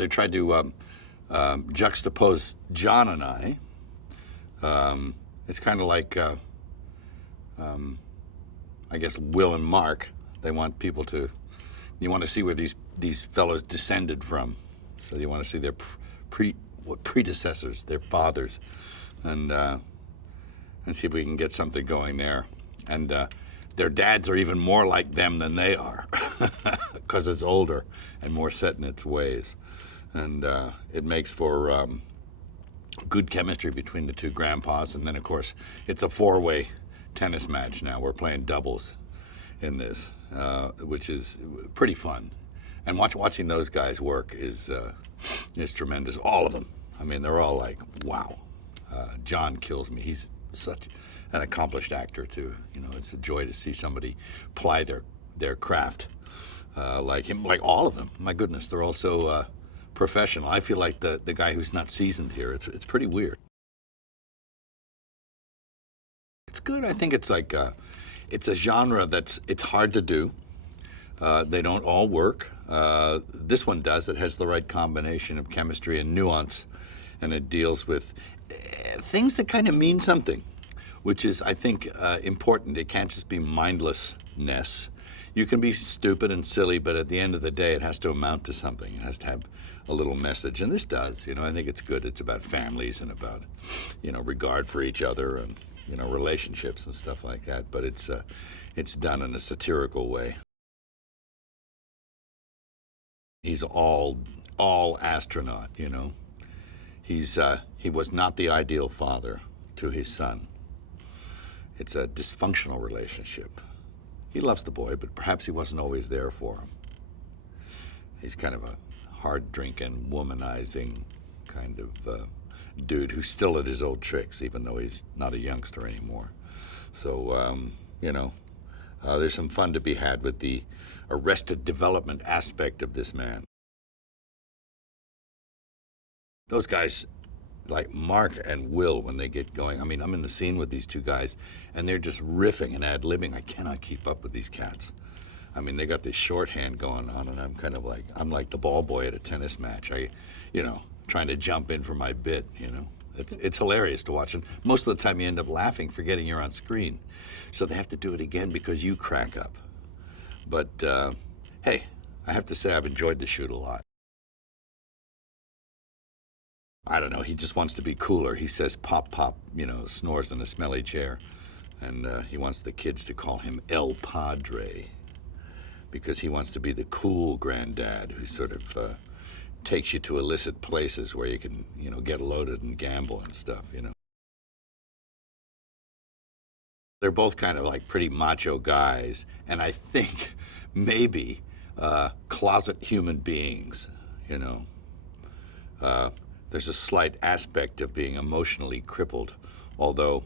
They tried to juxtapose John and I. It's kind of like, I guess, Will and Mark. They want people to, you want to see where these fellows descended from. So you want to see their predecessors, their fathers, and see if we can get something going there. And their dads are even more like them than they are, because it's older and more set in its ways. And it makes for good chemistry between the two grandpas. And then, of course, it's a four-way tennis match now. We're playing doubles in this, which is pretty fun. And watching those guys work is tremendous. All of them. I mean, they're all like, wow. John kills me. He's such an accomplished actor, too. You know, it's a joy to see somebody ply their craft like him, like all of them. My goodness, they're all so professional. I feel like the guy who's not seasoned here. It's pretty weird. It's good. I think it's like it's a genre it's hard to do. They don't all work. This one does. It has the right combination of chemistry and nuance, and it deals with things that kind of mean something, which is, I think, important. It can't just be mindlessness. You can be stupid and silly, but at the end of the day, it has to amount to something. It has to have a little message, and this does. You know, I think it's good. It's about families and about, you know, regard for each other and, you know, relationships and stuff like that. But it's done in a satirical way. He's all astronaut, you know. He was not the ideal father to his son. It's a dysfunctional relationship. He loves the boy, but perhaps he wasn't always there for him. He's kind of a hard-drinking, womanizing kind of dude who's still at his old tricks, even though he's not a youngster anymore. So, you know, there's some fun to be had with the arrested development aspect of this man. Those guys, like Mark and Will, when they get going, I mean, I'm in the scene with these two guys, and they're just riffing and ad-libbing. I cannot keep up with these cats. I mean, they got this shorthand going on, and I'm kind of like, I'm like the ball boy at a tennis match. You know, trying to jump in for my bit, you know. It's hilarious to watch, and most of the time you end up laughing, forgetting you're on screen. So they have to do it again because you crack up. But, hey, I have to say I've enjoyed the shoot a lot. I don't know, he just wants to be cooler. He says pop, pop, you know, snores in a smelly chair. And he wants the kids to call him El Padre, because he wants to be the cool granddad who sort of takes you to illicit places where you can, you know, get loaded and gamble and stuff, you know. They're both kind of like pretty macho guys, and I think maybe closet human beings, you know. There's a slight aspect of being emotionally crippled, although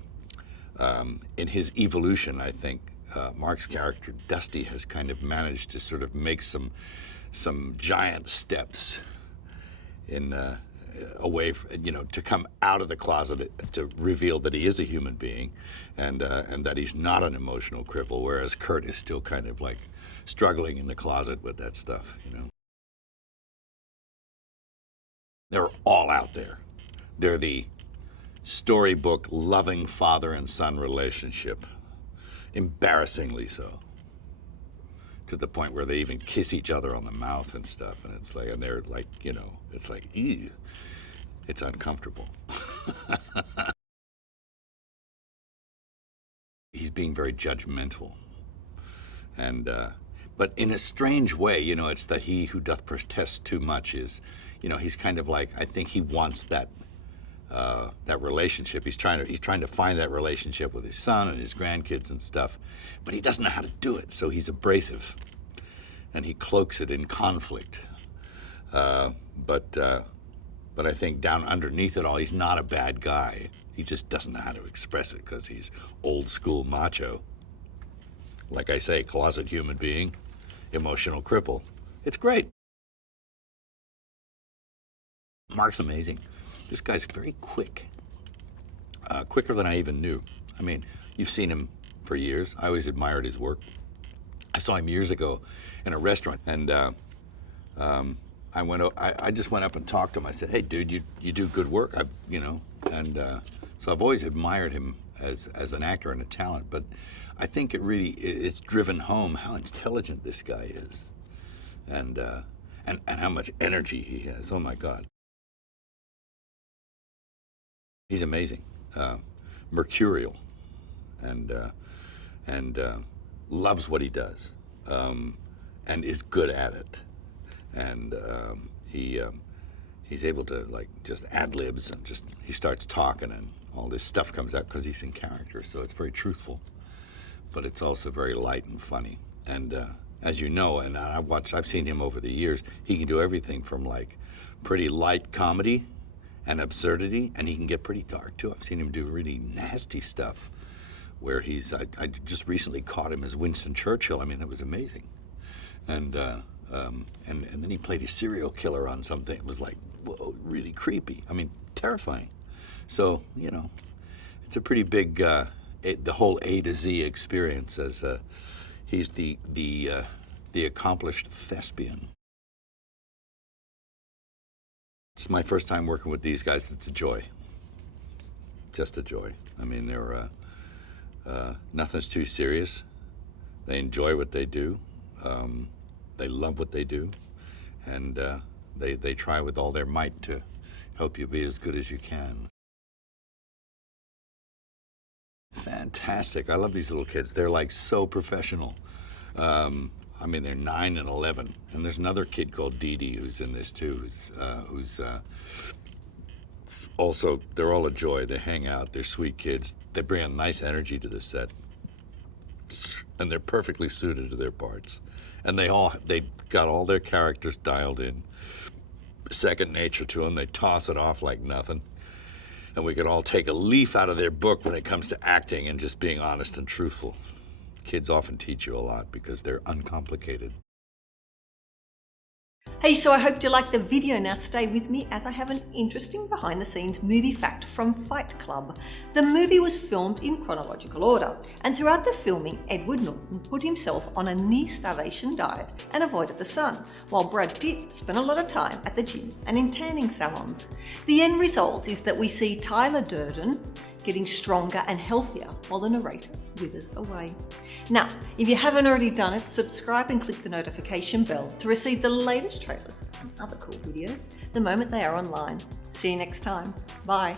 in his evolution, I think Mark's character, Dusty, has kind of managed to sort of make some giant steps in away, you know, to come out of the closet, to reveal that he is a human being, and that he's not an emotional cripple, whereas Kurt is still kind of like struggling in the closet with that stuff, you know. They're all out there. They're the storybook loving father and son relationship, embarrassingly so, to the point where they even kiss each other on the mouth and stuff, and it's like, and they're like, you know, it's like, ew, it's uncomfortable. He's being very judgmental, and but in a strange way, you know, it's that he who doth protest too much is, you know, he's kind of like, I think he wants that that relationship. He's trying to find that relationship with his son and his grandkids and stuff, but he doesn't know how to do it. So he's abrasive, and he cloaks it in conflict. But I think down underneath it all, he's not a bad guy. He just doesn't know how to express it because he's old school macho. Like I say, closet human being, emotional cripple. It's great. Mark's amazing. This guy's very quick, quicker than I even knew. I mean, you've seen him for years. I always admired his work. I saw him years ago in a restaurant, and I just went up and talked to him. I said, "Hey, dude, you do good work." So I've always admired him as an actor and a talent. But I think it's driven home how intelligent this guy is, and how much energy he has. Oh my God, he's amazing, mercurial, and loves what he does, and is good at it. And he's able to like just ad-libs and he starts talking and all this stuff comes out because he's in character. So it's very truthful, but it's also very light and funny. And as you know, and I've seen him over the years, he can do everything from like pretty light comedy and absurdity, and he can get pretty dark too. I've seen him do really nasty stuff where I just recently caught him as Winston Churchill. I mean, it was amazing. And then he played a serial killer on something. It was like, whoa, really creepy. I mean, terrifying. So, you know, it's a pretty big, the whole A to Z experience, as he's the accomplished thespian. It's my first time working with these guys. It's a joy. Just a joy. I mean, they're, nothing's too serious. They enjoy what they do. They love what they do, and they try with all their might to help you be as good as you can. Fantastic. I love these little kids. They're like so professional. I mean, they're 9 and 11, and there's another kid called Dee Dee who's in this too, who's also, they're all a joy. They hang out. They're sweet kids. They bring a nice energy to the set, and they're perfectly suited to their parts. And they got all their characters dialed in. Second nature to them. They toss it off like nothing. And we could all take a leaf out of their book when it comes to acting and just being honest and truthful. Kids often teach you a lot because they're uncomplicated. Hey, so I hope you liked the video. Now stay with me as I have an interesting behind the scenes movie fact from Fight Club. The movie was filmed in chronological order, and throughout the filming, Edward Norton put himself on a near starvation diet and avoided the sun, while Brad Pitt spent a lot of time at the gym and in tanning salons. The end result is that we see Tyler Durden getting stronger and healthier while the narrator withers away. Now, if you haven't already done it, subscribe and click the notification bell to receive the latest trailers and other cool videos the moment they are online. See you next time. Bye.